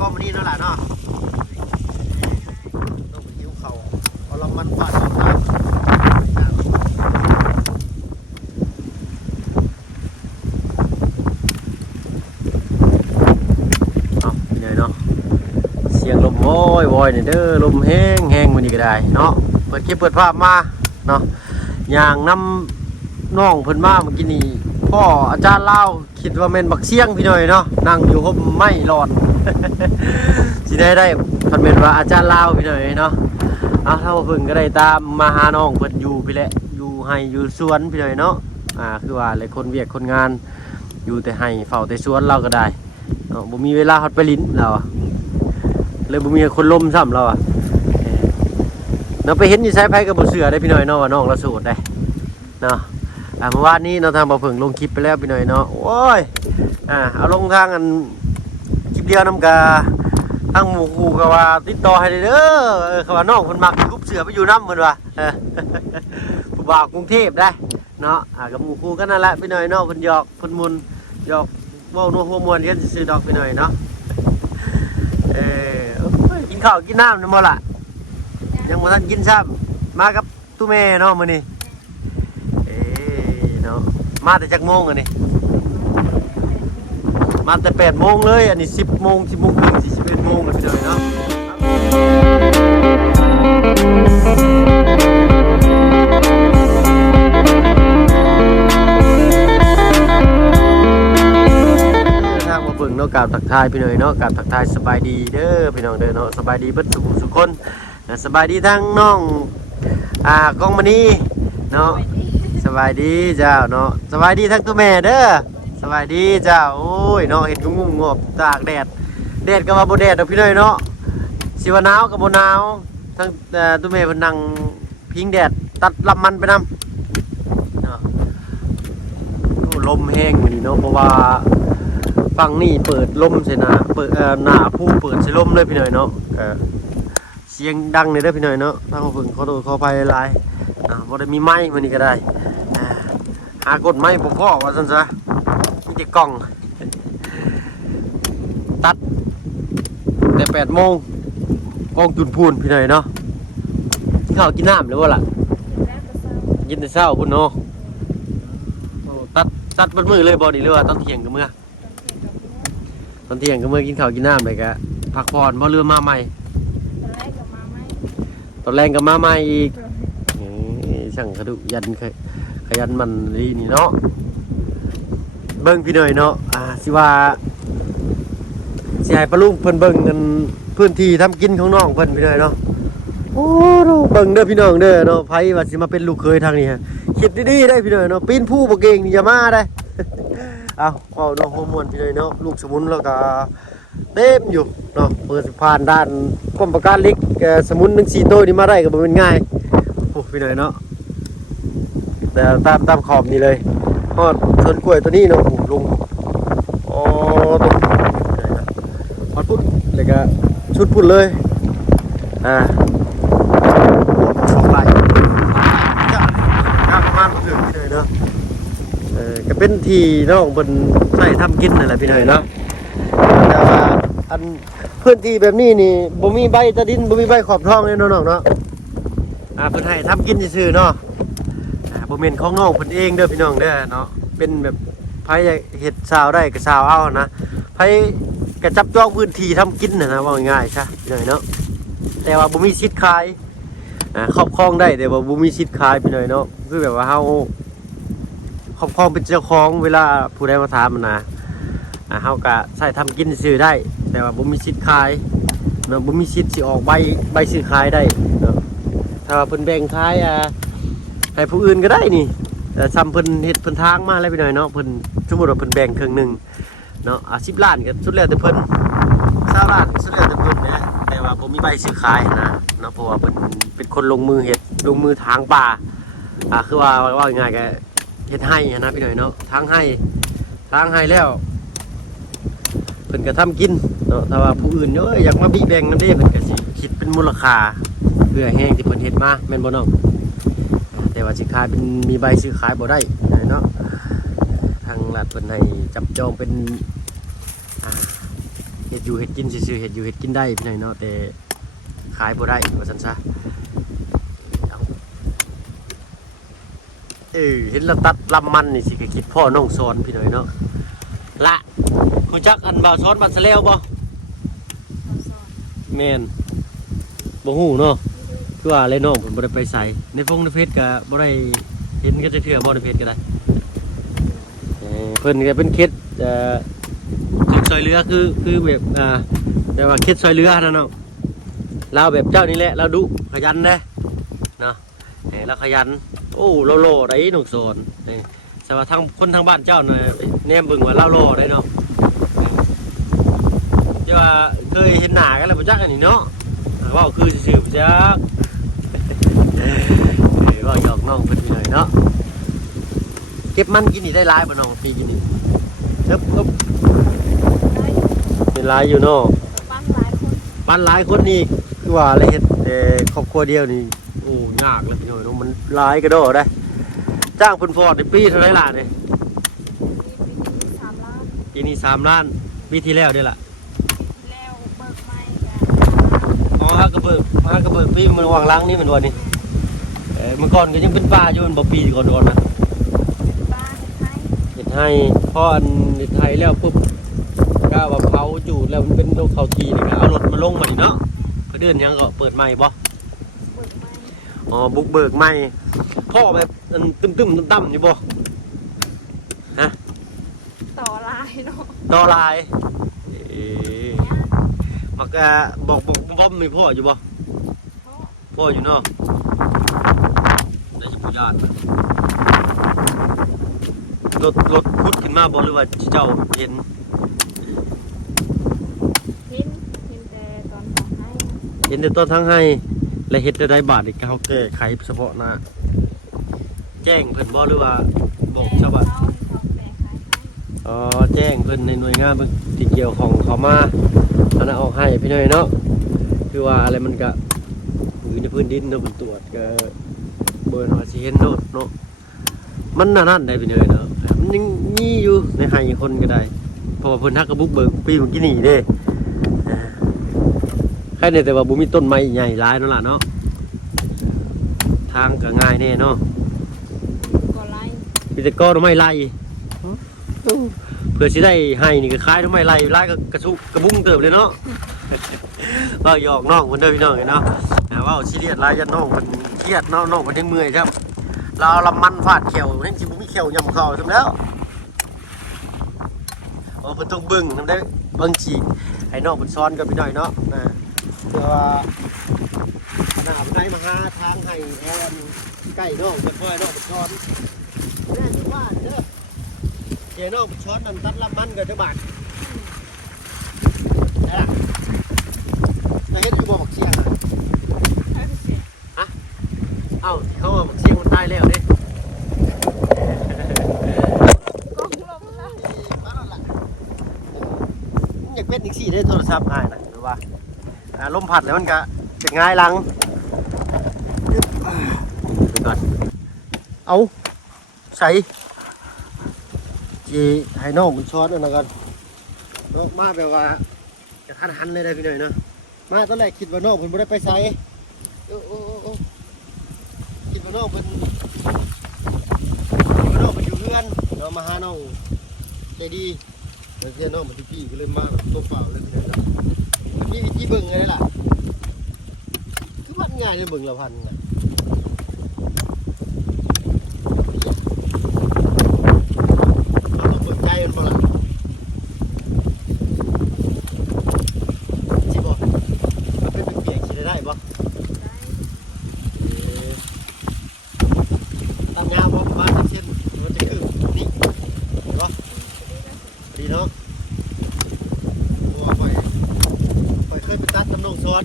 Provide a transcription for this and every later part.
ก็มานี่นั่นแหละเนาะต้องไปยิ้วเขาเอาลองมันฟาดทางนี่เลยเนาะเสียงลมโวยเนี่ยเด้อลมแห้งมันนี่ก็ได้เนาะเปิดคลิปเปิดภาพมาเนาะอย่างน้ำน้องเพิ่นมาเมื่อกี้นี่พ่ออาจารย์เล่าคิดว่าเป็นบักเสียงพี่หน่อยเนาะนั่งอยู่ห่มไม้ร้อน สิได้พันเป็นว่าอาจารย์เล่าพี่หน่อยเนาะถ้าเพิ่งก็ได้ตามมาหาน้องเพิ่นอยู่พี่แหละอยู่ให้อยู่สวนพี่หน่อยเนาะคือว่าหลายคนเวียกคนงานอยู่แต่ให้เฝ้าแต่สวนเราก็ได้เนาะบ่มีเวลาฮอดไปลิ้นเราเลยบ่มีคนล้มซ้ำเราเราไปเห็นอยู่สายไฟกับบ่เสือได้พี่หน่อยเนาะว่าน้องเราโสดได้เนาะเมื่อวานนี้เราทางบ่เพิ่งลงคลิปไปแล้วพี่หน่อยเนาะโอ้ยเอาลงทางอันคลิปเดียวน้ำกาทั้งหมู่คู่ก็ว่าติดต่อให้เด้อเขาว่าน้องคนมักทุบเสือไปอยู่น้ำเหมือนว่าผู้บ่าวกรุงเทพได้เนาะกับหมู่คู่ก็นั่นแหละพี่หน่อยเนาะเพิ่นหยอกเพิ่นมุนหยอกเว้านัวหัวมวนกันซื้อดอกพี่หน่อยเนาะกินข้าวกินน้ำนี่บ่ล่ะยังบ่ทันกินซ้ำมากับตู้แม่เนาะมื้อนี้เนาะมาแต่จักโมงอันนี้มาแต่8 โมงเลยอันนี้10 โมง 10 โมงครึ่ง11 โมงเลยพี่น้อยเนาะทางมาเบิ่งเนาะกราบทักทายพี่น้อยเนาะกราบทักทายสบายดีเด้อพี่น้องเด้อเนาะสบายดีเบิดทุกคนสบายดีทั้งน้องกองมณีเนาะสบายดีเจ้าเนาะสบายดีทั้งตัวแม่เด้อสบายดีเจ้าโอ้ยเนาะเห็นกุ้งงบตากแดดก็มาบนแดดเนาะพี่น้อยเนาะสิว่าหนาวกับบนหนาวทั้งตัวแม่เพิ่นนั่งพิงแดดตัดลำมันไปนำเนาะลมแห้งนี่เนาะเพราะว่าฝั่งนี่เปิดลมใส่หน้าเปิดหน้าผู้เปิดใส่ลมเลยพี่น้อยเนาะเสียงดังเลยเด้อพี่น้อยเนาะถ้าเขาฝึกขอโทษขออภัยหลายบ่ได้มีไม้มื้อนี้ก็ได้หากดไม้บ่พอว่าซั่นซะมีแต่กล้องตัดแต่8 โมงกล้องจุนพูนพี่น้อยเนาะข้าวกินน้ำหรือว่าล่ะกินแต่เช้าพุ่นเนาะตัดเบิดมื้อเลยบ่นี่หรือว่าตอนเที่ยงก็มื้อตอนเที่ยงก็มื้อกินข้าวกินน้ำเลยก็พักผ่อนบ่เรือมาใหม่ตอนแรงก็มาใหม่อีกช่างขยันขยันมันนี่เนาะเบิ้งพี่หน่อยเนาะสิว่าสิให้ปลาลุงเพิ่นเบิ้งกันพื้นที่ทำกินของน้องเพิ่นพี่หน่อยเนาะโอ้เบิ้งเด้อพี่น้องเด้อเนาะไผว่าสิมาเป็นลูกเคยทางนี้ฮะคิดดีๆได้พี่หน่อยเนาะปีนผู้บ่เก่งนี่อย่ามาได้เอาเข้าเนาะฮอร์โมนพี่หน่อยเนาะลูกสมุนแล้วก็เต็มอยู่เนาะเปิดผ่านด้านกรมประกันเล็กสมุน1-4 โตนี่มาได้ก็บ่เป็นง่ายโอ้พี่หน่อยเนาะแต่ตามขอบนี่เลยทอดต้นกล้วยตัวนี้เนาะลงต้นพอดพุ่นเลยก็ชุดพุ่นเลยสองไหลประมาณถึงพี่หน่อยเนาะก็เป็นที่น้องบนใส่ทำกินนั่นแหละพี่หน่อยเนาะแต่ว่าอันพื้นที่แบบนี้นี่บ่มีใบตะดินบ่มีใบขอบท้องเลยน้องเนาะเพิ่นให้ทำกินซื่อๆเนาะบ่แม่นของน้องเพิ่นเองเด้อพี่น้องเด้อเนาะเป็นแบบไผเฮ็ดสาวได้ก็สาวเอานะไผก็จับจองพื้นที่ทำกินนะว่าง่ายๆซะพี่น้องเนาะแต่ว่าบ่มีสิทธิ์ขายครอบครองได้แต่ว่าบ่มีสิทธิ์ขายพี่น้องเนาะคือแบบว่าเฮาครอบครองเป็นเจ้าของเวลาผู้ใดมาถามมันนะเฮาก็ใช้ทำกินซื้อได้แต่ว่าบ่มีสิทธิ์ขายเนาะบ่มีสิทธิ์สิออกใบซื้อขายได้เนาะถ้าว่าเพิ่นแบ่งขายให้ผู้อื่นก็ได้นี่แต่ซ้ำเพิ่นเฮ็ดเพิ่นทางมาแล้วไปหน่อยเนาะเพิ่นสมมุติว่าเพิ่นแบ่งครึ่งนึงเนาะ10 ล้านก็สุดแล้วแต่เพิ่น20 ล้านสุดแล้วแต่เพิ่นนะแต่ว่าบ่มีใบซื้อขายนะเนาะเพราะว่าเพิ่นเป็นคนลงมือเฮ็ดลงมือทางป่าคือว่าง่ายๆก็เฮ็ดให้นะพี่หน่อยเนาะทางให้แล้วเพิ่นก็ทำกินเนาะถ้าว่าผู้อื่นเอ้ยอยากมาบิแบ่งนำเด้เพิ่นก็สิคิดเป็นมูลค่าเพื่อแห้งที่เพิ่นเฮ็ดมาแม่นบ่น้องแต่ว่าสิขายเป็นมีใบซื้อขายบ่ได้เนาะทางรัฐเพิ่นให้จับจองเป็น เห็ดอยู่เห็ดกินซื่อๆเห็ดอยู่เห็ดกินได้พี่น้อยเนาะแต่ขายบ่ได้ว่าซั่นซะเห็นเราตัดลำมันนี่สิก็คิดพ่อน้องสอนพี่น้อยเนาะละคุณจักอันบ่าวสอนบัดซะแล้วบ่แม่นบ่ฮู้เนาะคือว่าเลยน้องเพิ่นบ่ได้ไปไสในในเฟซก็บ่ได้เห็นก็จะเทื่อบ่ในเฟซก็ได้เพิ่นก็เป็นเคสเคสซอยเรือคือแบบแต่ว่าเคสซอยเรือนั่นเนาะเราแบบเจ้านี่แหละเราดุขยันเด้เนาะเราขยันโอ้โลได้น้องสอนแต่ว่าทางคนทางบ้านเจ้าน่ะแนมเบิ่งว่าเราโลได้เนาะที่ว่าเคยเห็นหน้ากันแล้วบ่จักอันนี้เนาะว่าคือซื่อๆบ่จักว่าหยอกน้องเพิ่นไปหน่อยเนาะเก็บมันกินนี่ได้หลายบ่น้องปีกินนี่เป็นหลายอยู่เนาะบ้านหลายคนนี่คือว่าอะไรเฮ็ดครอบครัวเดียวนี่โอ้ยากเลยพี่น้อยเนาะมันหลายกระโดดได้จ้างเพิ่นฟอดในปีเท่าไหร่ล่ะนี่ปีนี้3 ล้านปีที่แล้วเด้ล่ะแล้วเบิกไม้อ๋อฮะกระเบิกปีมันวางหลังนี่มันว่านี่เมื่อก่อนก็ยังเป็นป่าอยู่มันบ่ปีก่อนๆนะบ้านเฮ็ดให้พออันเฮ็ดให้แล้วปุ๊บก็ว่าเผาจูดแล้วมันเป็นโรคเข้าทีนี่ก็เอารถมาลงมานี่เนาะเพิ่นเดินยังก็เปิดใหม่บ่เบิกไม้อ๋อบุกเบิกใหม่พ่อแบบตึมๆต่ำๆนี่บ่ฮะต่อลายเนาะต่อลายมักบอกบ่มีพ่ออยู่บ่พ่ออยู่เนาะได้สิบ่ญาติรถพุดขึ้นมาบ่หรือว่าเจ้าเห็นแต่ตอนทางให้เห็นแต่ต้นทางให้และเฮ็ดได้บาทอีกเขาแก้ไขเฉพาะหน้าแจ้งเพิ่นบ่หรือว่าบอกชาวบ้านอ๋อแจ้งเพิ่นในหน่วยงานที่เกี่ยวของเขามาอันนั้นออกให้พี่น้อยเนาะคือว่าอะไรมันก็อยู่ในพื้นดินเนาะมันตรวจก็บ่ว่าสิเห็นโดดเนาะมันนั่นได้พี่น้อยเนาะมันยังมีอยู่ในให้คนก็ได้เพราะว่าเพิ่นฮักกระบุกเบิกปีเมื่อกี้นี่เด้แค่นี้แต่ว่าบ่มีต้นไม้ใหญ่หลายนั่นล่ะเนาะทางก็ง่ายแน่เนาะก็ไล่มีแต่ก้อนไม้ไล่เพื่อสิได้ให้นี่ก็คล้ายทำไมไล่ก็กระชุกระบุ้งเติบเลยเนาะก็หยอกน้องคนเดิมพี่น้องเนาะว่าซีเรียสไล่ยันน้องมันเครียดน้องมันยังเมื่อยครับเราลำมันฟาดเขียวเห็นสิบุ้มีเขียวยำคอทำแล้วเพิ่นต้องเบิ่งทำได้เบิ่งฉีกให้น้องมันซ้อนกับพี่น้อยเนาะเพื่อว่าหน้าพี่น้อยมาหาทางให้แอนใกล้น้องจะค่อยน้องมันซ้อนแม่ที่บ้านเด้อเจ้าน้องมันซ้อนมันตัดลำมันกันเด้อบาทได้ล่ะจะเห็นอยู่บ่บักเชียงฮะเอ้าเขาว่าบักเชียงมันตายแล้วดิอยากเป็นอีกสี่ได้โทรศัพท์ง่ายนะหรือว่าลมพัดแล้วมันก็จะง่ายหลังดูก่อนเอาใส่จีให้น้องมันช้อนอันนั้นกันน้องมาแบบว่าจะทันหันเลยได้พี่หน่อยเนาะมาตอนแรกคิดว่าน้องเพิ่นบ่ได้ไปใส่คิดว่าน้องเพิ่นอยู่เพื่อนเรามาหาน้องใจดีเดี๋ยวน้องมันพี่ก็เลยมาตัวเปล่าเลยพี่หน่อยเนาะมีวิธีเบิ่งไงล่ะคือวัดง่ายเลยเบิ่งละพันไง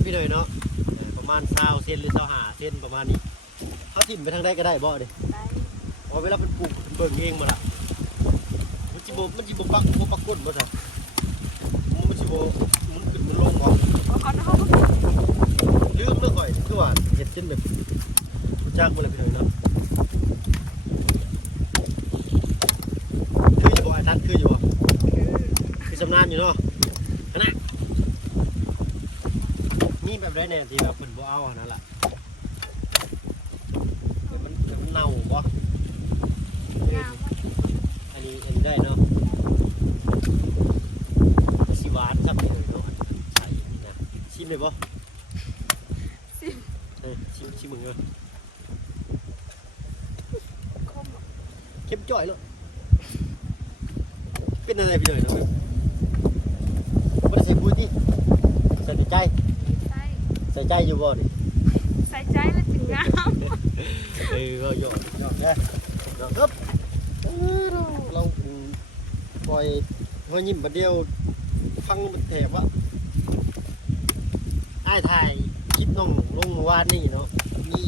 พี่หน่อยเนาะประมาณ20 เซนหรือ25 เซนประมาณนี้เขาทิ่มไปทางใดก็ได้บ่ดิพอเวลาเป็นปลูกเบิ่งเองมาละมันจิบปักก้นมาสิมันจิบมันขึ้นมันลงบ่ลืมเรื่องก่อยคือว่าเห็ดเช่นแบบจ้างมาเลยพี่หน่อยเนาะคืออยู่บ่ไอ้ทัดคืออยู่บ่คือชำนาญอยู่เนาะนะ ได้แน่ที่ว่าเพิ่นบ่เอานั่นล่ะมันเน่าบ่ งามมาก อันนี้ได้เนาะสิหวานครับเลยเนาะใส่นะชิมเลยบ่ สิ ชิมมึงเลย คม เข้มจ่อยเลยเป็นอะไรพี่เลยเนาะบ่ได้ใส่ปุ๋ยนี่ใส่ใจ ใส่ ใส่ใจอยู่บ่นี่ ใส่ใจแล้วถึงงาม ก็หยอดแค่หยอดครับเราปล่อยหัวยิ้มประเดียวฟังมันแถบวะไอ้ถ่ายคลิปน้องลงวานนี่เนาะมี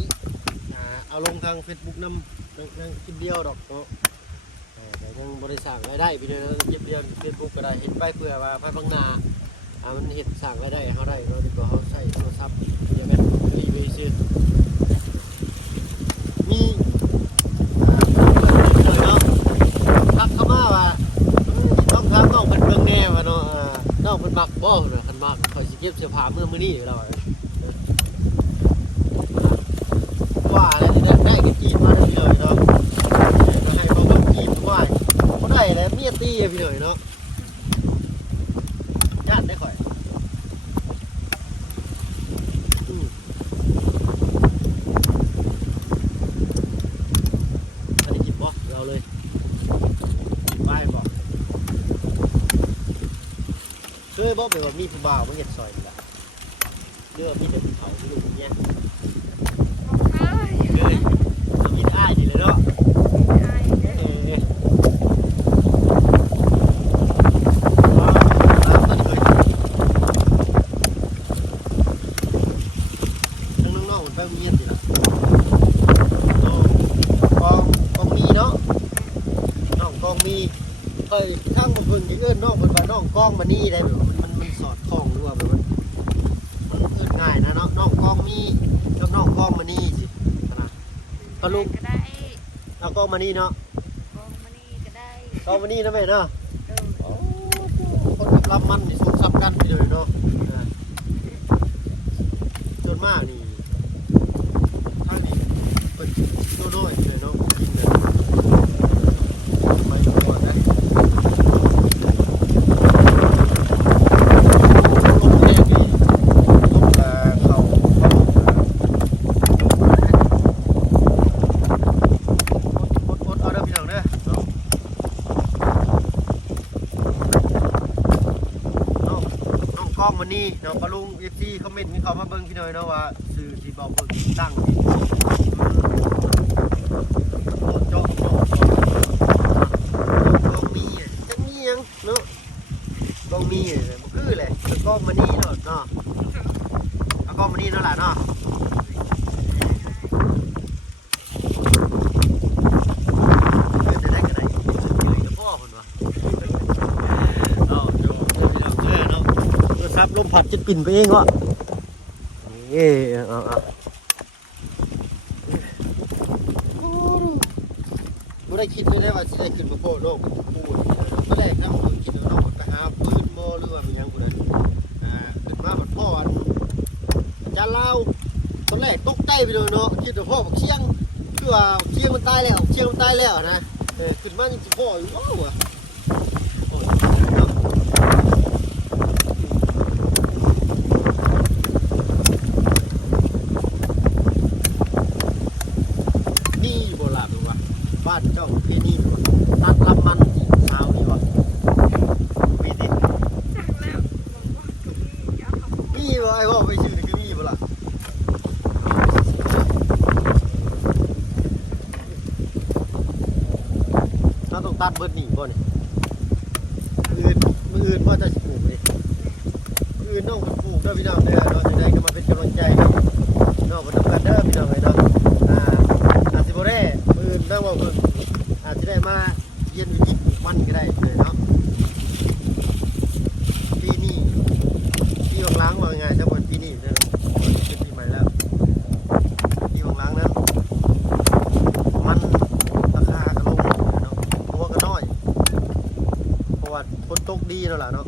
เอาลงทาง Facebook นำคลิปเดียวดอกเนาะแต่ยังบริษัทรายได้พี่น้องคลิปเดียว Facebook ก็ได้เห็นไปเพื่อว่าพัฒบางนามันเห็นสั่งรายได้เขาได้เนาะดีกว่าเขาใช้โทรศัพท์เดี๋ยวแม่รีวิวซื้อมีเลยเนาะทักเข้ามาว่าต้องถามน้องเป็นเบิ่งแน่ว่าเนาะน้องเป็นมักบ่เนาะคันมักคอยสิเก็บเสื้อผ้ามื้อนี้แล้วว่าแล้วที่ได้ก็จีบมาได้เลยเนาะให้เขาก็จีบว่าบ่ได้แล้วเมียตีพี่เลยเนาะญาติได้ข่อยอันนี้กินบ่เราเลยกินไปบ่เคยบ่ไปว่ามีผู้บ่าวมาเฮ็ดซอยนี่ล่ะเรื่องมีแต่ผู้เฒ่าผู้ลุงเนี่ย เอ้ย เคยต้องกินอ้ายนี่เลยเนาะ อายเด้อ น้องๆมันไปเมียนสิล่ะกองมีเนาะน้องกองมีเคยทั้งเพิ่นที่เอิ้นน้องเพิ่นว่าน้องกองมานี่ได้แบบมันสอดคล้องหรือว่าแบบมันเอิ้นง่ายนะเนาะน้องกองมีกับน้องกองมานี่สินะปะลุง ก็ได้ น้องกองมานี่เนาะ กองมานี่ก็ได้ กองมานี่นะแม่เนาะ เออ โอ้คนกับลำมันนี่สมซ้ำกันไปเลยเนาะจนมากนี่ถ้านี่เปิดตัวน้อยเลยเนาะกินเลยไปก่อนนะต้มแดงนี่ต้มเขาอดเอาเด้อพี่น้องเด้อเนาะน้องกล้องมันนี่น้องปลาลุง FC คอมเมนต์มีเขามาเบิ่งพี่หน่อยเนาะว่าสื่อที่บอกเบิ่งตั้งนี่โคตรเจาะกล้องมีจังมีหยังเนาะกล้องมีบ่คือแหละกล้องมันนี่เนาะเอากล้องมันนี่เนาะล่ะเนาะจะได้กันได้จะพ่อคนวะเอาโยพี่น้องเชื่อเนาะโทรศัพท์ลมพัดจะปิ่นไปเองวะนี่เอาบ่ได้คิดไม่ได้ว่าสิได้ขึ้นมาโพดโลกปูนตอนแรกนำคิดว่าน้องไปหาปืนบ่หรือว่ามีหยังบ่ได้ขึ้นมาบัดพ่ออันอาจารย์ลาวตอนแรกตกใจไปเลยเนาะคิดว่าพ่อบักเชียงคือว่าเชียงมันตายแล้วเชียงมันตายแล้วนะขึ้นมายังสิพ่ออยู่ว้าวอ่ะโอ้ยเนาะนี่บ่ล่ะบ่ว่าบ้านเจ้าเพนี่บ่ตัดลำมันเช้านี่บ่มีติ จักแล้วบอกว่าก็มีเอา มีบ่ไอ้บ่ไปชื่อนี่คือมีบ่ล่ะเราต้องตัดเบิดนี่บ่นี่มื้ออื่นว่าจะสิปลูกนี่มื้ออื่นน้องเพิ่นปลูกเด้อพี่น้องเด้อเนาะจะได้ก็มาเป็นกำลังใจให้น้องเพิ่นทำกันเด้อพี่น้องเอ้ยเนาะอาจสิบ่ได้มื้ออื่นน้องว่าเพิ่นอาจสิได้มาเย็นวิจิตรปลูกมันก็ได้เลยเนาะปีนี้ปีหลังว่าไงถ้าบ่ปีนี้เด้อเป็นปีใหม่แล้วปีหลังนั้นมันราคาก็ลงเนาะตัวก็น้อยเพราะว่าฝนตกดีเนาะล่ะเนาะ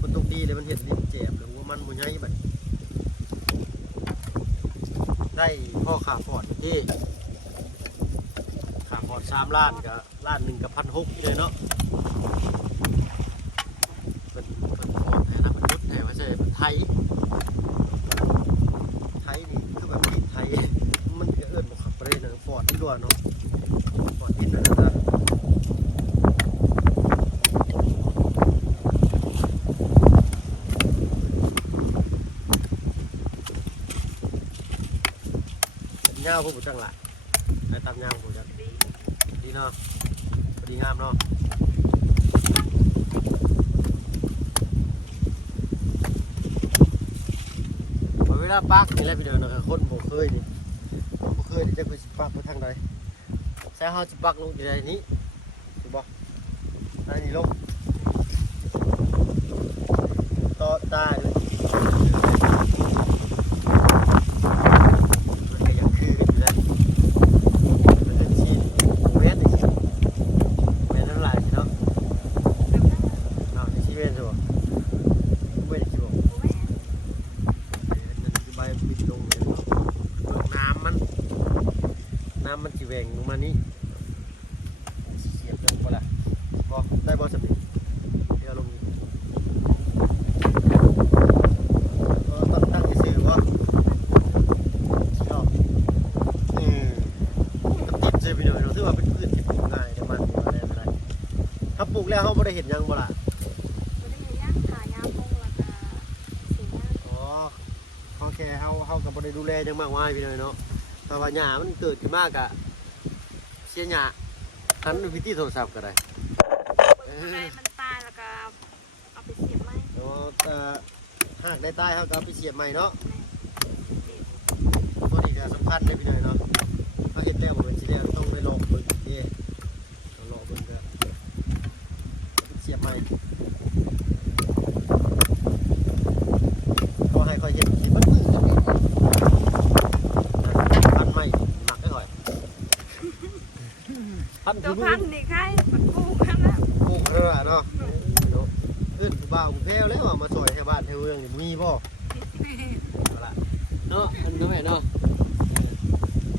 ฝนตกดีเลยมันเห็ดลิ้นเจ็บหรือว่ามันบ่ใหญ่บัด ได้พ่อขาพอดที่ขาพอด3 ล้านกับล้านหนึ่งกับ1,600เลยเนาะเป็นพอดแท้นะเป็นยุทธแท้ไม่ใช่เป็นไทยนี่คือแบบติดไทยมันจะเอื้อนบอกขับไปเลยนะฟอร์ดที่ด้วยเนาะฟอร์ดอินนะจ๊ะเงาพวกผู้จังหละไอ้ตามเงาผู้จังดีเนาะดีงามเนาะเวลาปักนี่แหละพี่เดินนะครับคนบ่เคยนี่จะไปสิปักไปทางใดแซ่เฮาสิปักลงอยู่ในนี้ถูกบ่ได้นี่ลงต่อตาเลยมันก็ยังคืออยู่ได้มันจะชีนเวทนี่เวททั้งหลายเนาะเอาจะชีเวทใช่บ่เวทใช่บ่ใบปิดลงเลยน้ำมันจีแหวงลงมานี่เสียบลงไปละก็ได้บอลสำเร็จที่เราลงนี้ก็ตั้งที่สื่อว่าชอบติดเจอไปหน่อยเราถือว่าเป็นพืชที่ปลูกง่ายแต่มันอะไรถ้าปลูกแล้วเขาไม่ได้เห็นยังบ่ล่ะเขาแค่เขากับบริดูแลยังมากมายพี่น้อยเนาะแต่ว่าหญ้ามันเกิดขึ้นมากอะเสียหญ้าหันวิธีโทรศัพท์ก็ได้มันตายแล้วก็เอาไปเสียบไหมหากได้ใต้เขาก็เอาไปเสียบใหม่เนาะตัวนี้ก็สำคัญเลยพี่น้อยเนาะเขาเห็นแล้วเหมือนสิแล้วต้องไปลองเบิ่งลองเบิ่งก็เสียบใหม่ก็ให้เขาเห็นสิมันมือพันใหม่หมักได้หน่อยตัวพันนี่ใครมันกู้กันแล้วกู้เรือเนาะขึ้นผู้บ่าวผู้แพ้วแล้วมาซอยแถวบ้านแถวเมืองนี่มีบ่เนาะอันนี้แม่เนาะ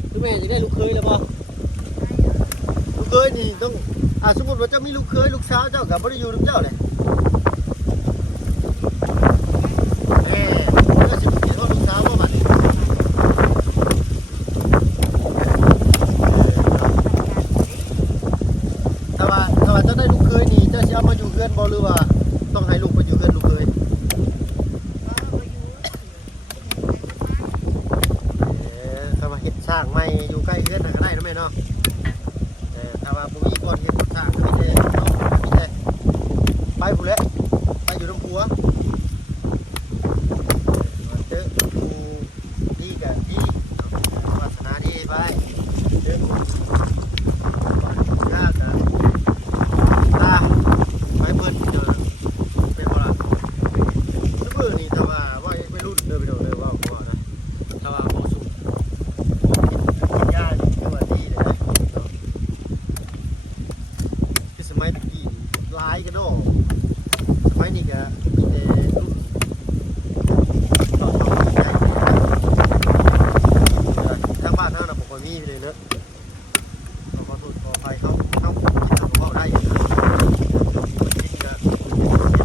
คือแม่จะได้ลูกเคยแล้วบ่ลูกเคยนี่ต้องสมมติว่าเจ้ามีลูกเคยลูกสาวเจ้ากับบ่ได้อยู่นำเจ้าเลยก็สิเป็นลูกสาวบ่บัดนี้ถ้าว่าเจ้าได้ลูกเคยนี่เจ้าสิเอามาอยู่เฮือนบ่หรือว่าต้องให้ลูกไปอยู่เฮือนลูกเคยถ้าว่าเฮ็ดสร้างใหม่อยู่ใกล้เฮือนน่ะก็ได้เนาะแม่เนาะถ้าว่าบ่มีก่อนเฮ็ดสร้างไม่ได้ไปพุ่นแหละไปอยู่นำผัวเจอผู้ดีก็ดีวาสนาดีไปเจอผู้ยากก็ตาไปเพิ่นเจอเป็นบ่ล่ะซุมื้อนี้ถ้าว่าวัยรุ่นเด้อพี่น้องเด้อว่าบ่นะถ้าว่าบ่สูงกินยานี่ก็ว่าดีเลยนะคือสมัยตะกี้หลายกันเนาะสมัยนี้ก็มีแต่รุ่นต่อใหญ่ทางบ้านเฮาน่ะบ่ค่อยมีเลยเนาะขอโทษขออภัยเขากินทางบ่ได้อยู่นะกินก็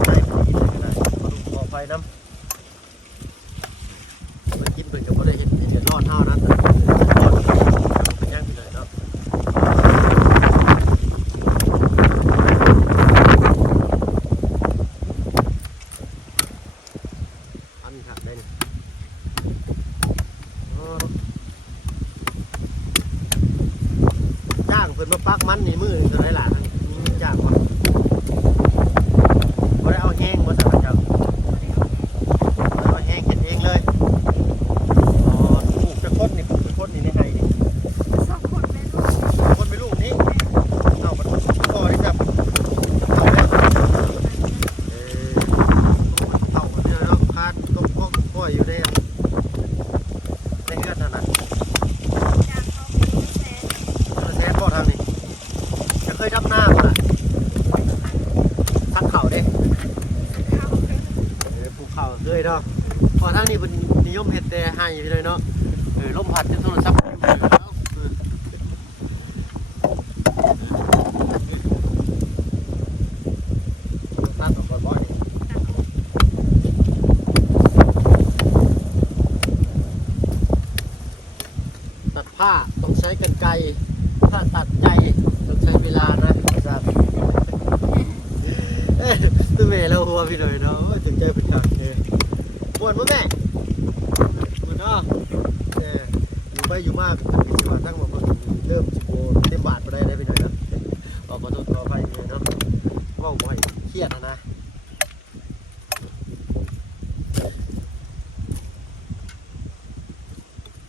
ได้บ่กินก็ได้ขออภัยนำไปกินเพิ่นก็บ่ได้เฮ็ดให้เดือดร้อนเฮานะแต่เป็นยังพี่เลยเนาะอันขัดได้นี่จ้างเพิ่นมาปักมันนี่มือเท่าไหร่ล่ะทั้งมีจ้างบ่ได้เอาแห้งบ่ซั่นเจ้าเอาแห้งเฮ็ดเองเลยอ๋อปลูกจะคนนี่ปลูกจะคนนี่ในไห้นี่ 2 คนเลยลูก คนเป็นลูกนี่เอามันพ่อได้จับเอาแล้วเอาเนี่ยเนาะคาดก็พ่ออยู่ในเฮือนนั่นน่ะ จากเขาเป็นแสน แท้พ่อทางนี้จะเคยทำหน้าบ่ล่ะทักเข่าเด้ เขา ปลูกข้าวเคยเนาะพอทางนี้เป็นนิยมเฮ็ดแต่ให้พี่เลยเนาะ ลมพัดจนโทรศัพท์ตัดออกก่อนบ่อยตัดผ้าต้องใช้กรรไกรถ้าตัดใจต้องใช้เวลานะครับตัวแม่เราหัวพี่หน่อยเนาะถึงใจเป็นอย่างนี้ปวดมั้ยแม่ปวดเนาะอยู่ไปอยู่มากเป็นสิว่าทั้งหมดเริ่มสิโบเต็มบาทไปได้ไปหน่อยนะขอโทษขออภัยเลยเนาะว่าบ่อยเครียดนะ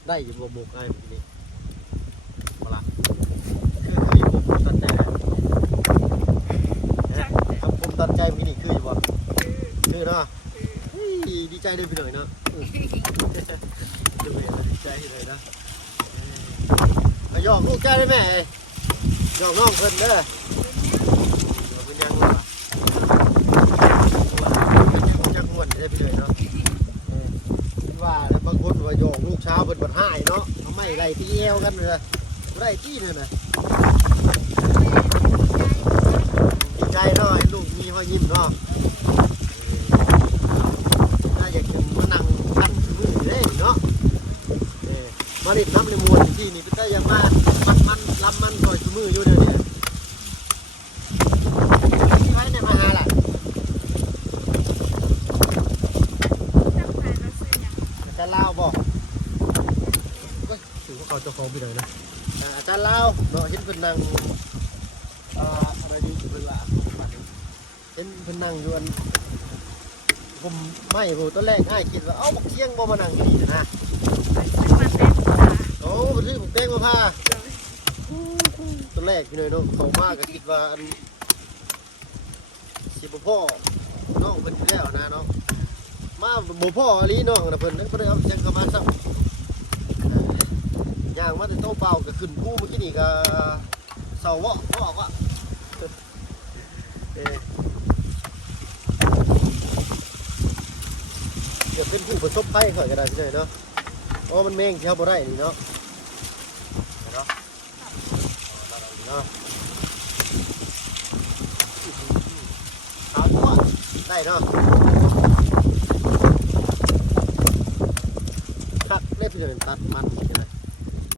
ได้อยู่บ่มุกได้แบบนี้มาละคืออยู่บ่มุกตัดใจครับผมตัดใจพี่นี่คืออยู่บ่คือเนาะดีใจด้วยพี่หน่อยเนาะดีใจเลยนะมาหยอกลูกแก้ได้ไหมหยอกน้องเพิ่นเด้อเราเป็นยังไงจักม่วนได้พี่เลยเนาะว่าแล้วบางคนว่าหยอกลูกเช้าเป็นวันหายเนาะทำไมไรที่เอวกันเลยไรที่เนี่ยนะดีใจเนาะลูกมีห้อยยิ้มเนาะน่าอยากจะมานั่งพันมือได้เนาะมาดิบน้ำในมวลที่นี่เป็นได้ยังมามันลำมันก่อยมืออยู่เดี๋ยวนี้ที่ไว้ในมาหาล่ะอาจารย์ลาวบอกก็ถือว่าเขาจะฟ้องไปเลยนะอาจารย์ลาวเนาะเห็นเป็นนางอะไรดีเป็นว่าเห็นเป็นนางยวนผมไม่โหตอนแรกง่ายคิดว่าเอ้าบักเชียงบ่มานั่งนี่นะโอ้มันซื้อผมเป้งมาพาตอนแรกพี่น้อยน้องเขามากก็คิดว่าอันสิบพ่อน้องเป็นแล้วนะน้องมาบ่พ่ออลีน้องนะเพิ่นนั่นเพิ่นเอาจังเข้ามาซักย่างมาแต่โต๊ะเปล่าก็ขึ้นผู้เมื่อกี้นี่ก็เสาเวาะวะเดี๋ยวเป็นผู้ประสบภัยข่อยก็ได้พี่น้อยเนาะเพราะมันแม่งที่เขาบ่ได้นี่เนาะเนาะเอาตัวได้เนาะคักเล็บจะเป็นตัดมันใช่ไหม